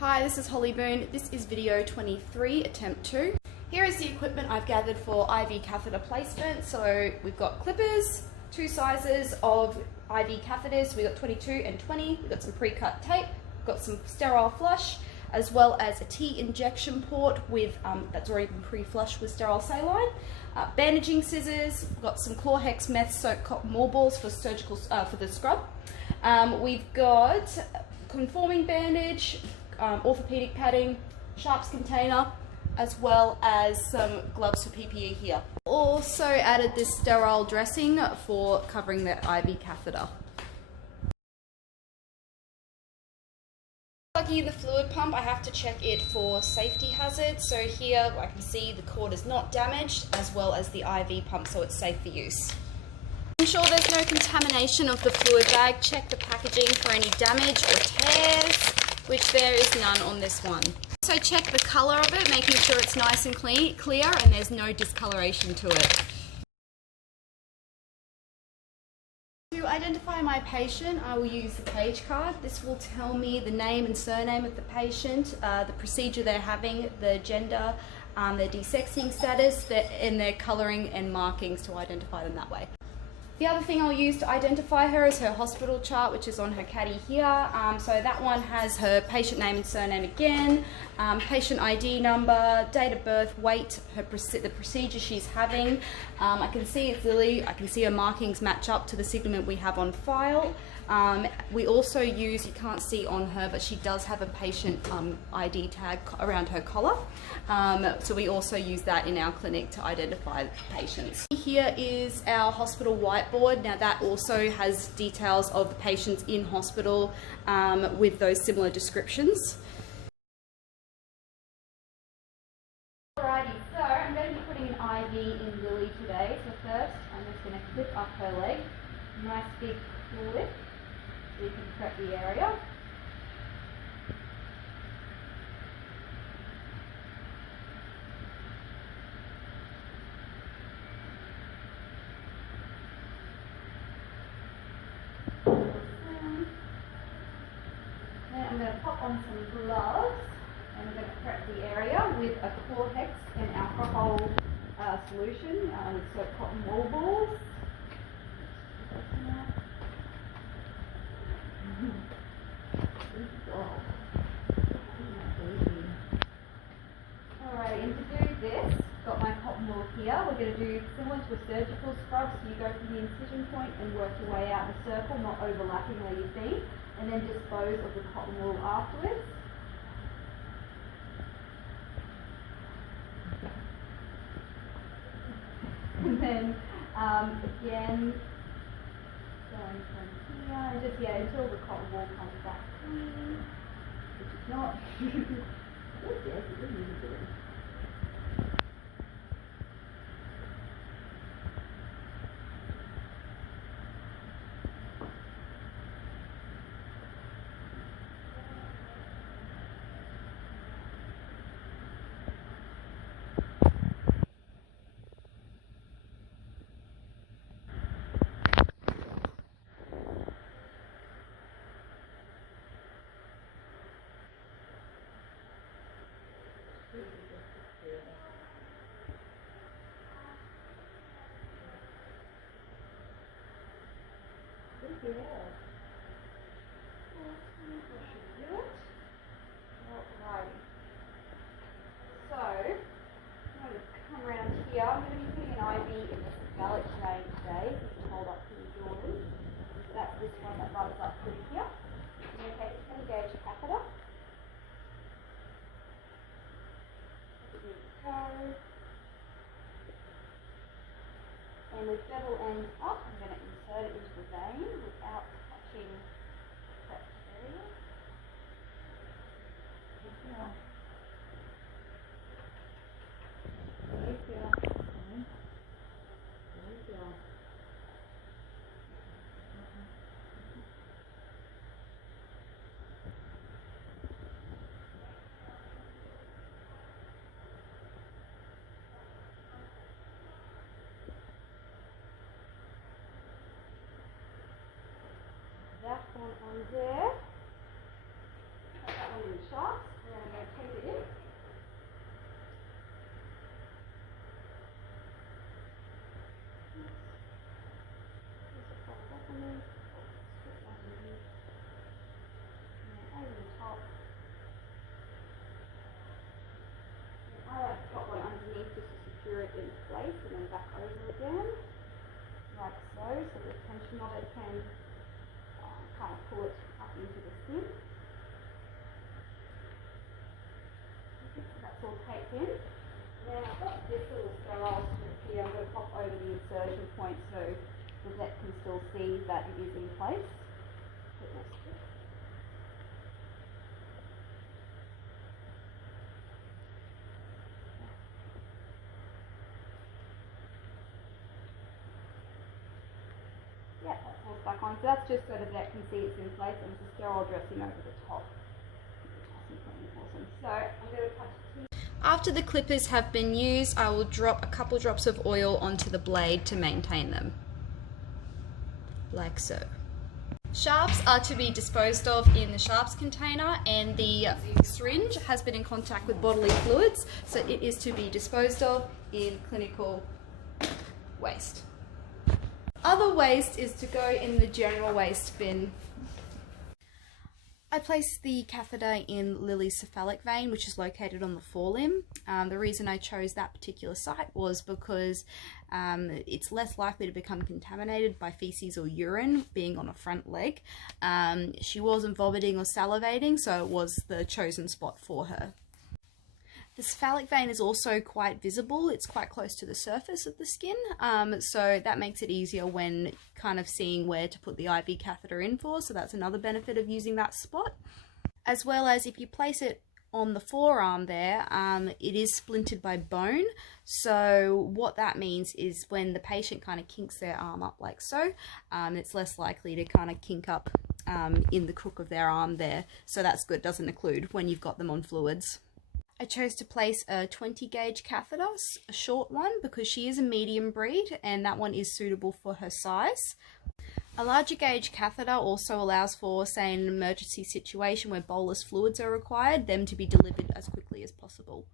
Hi, this is Holly Boon. This is video 23, attempt 2. Here is the equipment I've gathered for IV catheter placement. So we've got clippers, two sizes of IV catheters. We've got 22 and 20. We've got some pre-cut tape, we've got some sterile flush, as well as a T injection port with that's already been pre-flushed with sterile saline. Bandaging scissors. We've got some Chlorhex meth soaked cotton wool balls for surgical for the scrub. We've got conforming bandage, orthopedic padding, sharps container, as well as some gloves for PPE here. Also added this sterile dressing for covering the IV catheter. Plugging in the fluid pump, I have to check it for safety hazards. So here I can see the cord is not damaged, as well as the IV pump, so it's safe for use. Ensure there's no contamination of the fluid bag. Check the packaging for any damage or tears, which there is none on this one. So check the colour of it, making sure it's nice and clear and there's no discoloration to it. To identify my patient, I will use the page card. This will tell me the name and surname of the patient, the procedure they're having, the gender, their desexing status, and their colouring and markings to identify them that way. The other thing I'll use to identify her is her hospital chart, which is on her caddy here. So that one has her patient name and surname again, patient ID number, date of birth, weight, the procedure she's having. I can see it's Lily. I can see her markings match up to the signament we have on file. We also use, you can't see on her, but she does have a patient ID tag around her collar. So we also use that in our clinic to identify patients. Here is our hospital whiteboard. Now that also has details of the patients in hospital with those similar descriptions. Alrighty, so I'm going to be putting an IV in Lily today. So first, I'm just going to clip up her leg. Nice big fluid. So you can prep the area. Then I'm going to pop on some gloves and I'm going to prep the area with a Chlorhex and alcohol solution, so cotton wool balls. Alright, and to do this, got my cotton wool here. We're going to do similar to a surgical scrub, so you go from the incision point and work your way out in a circle, not overlapping where you've been, and then dispose of the cotton wool afterwards. And then again, going from here, and just until the cotton wool comes back clean, which is not. Yes, it is easy. Yeah. Alrighty. So, I'm going to come around here. I'm going to be putting an IV in this mallet drain today. You can hold up to the joint. That's this one that runs up through here. I'm going to take a 20 gauge catheter. Here we go. And with bevel end up, I'm going to insert it into the vein without touching that area. Yeah. There you go. There you go. That one on there. Put that one in the shafts. place and then back over again, like so. So the tension of it can kind of pull it up into the skin. Okay, so that's all taped in. Then I've got this little sterile strip here. I'm going to pop over the insertion point so the vet can still see that it is in place. Yeah, that's all stuck on. So that's just so the vet can see it's in place, and it's a sterile dressing over the top. Awesome. So I'm going to touch it. After the clippers have been used, I will drop a couple drops of oil onto the blade to maintain them. Like so. Sharps are to be disposed of in the sharps container, and the syringe has been in contact with bodily fluids, so it is to be disposed of in clinical waste. Other waste is to go in the general waste bin. I placed the catheter in Lily's cephalic vein, which is located on the forelimb. The reason I chose that particular site was because it's less likely to become contaminated by feces or urine being on a front leg. She wasn't vomiting or salivating, so it was the chosen spot for her. The cephalic vein is also quite visible. It's quite close to the surface of the skin, so that makes it easier when kind of seeing where to put the IV catheter in for, so that's another benefit of using that spot. As well as if you place it on the forearm there, it is splintered by bone, so what that means is when the patient kind of kinks their arm up like so, it's less likely to kind of kink up in the crook of their arm there, so that's good. Doesn't occlude when you've got them on fluids. I chose to place a 20 gauge catheter, a short one, because she is a medium breed and that one is suitable for her size. A larger gauge catheter also allows for, say, an emergency situation where bolus fluids are required, them to be delivered as quickly as possible.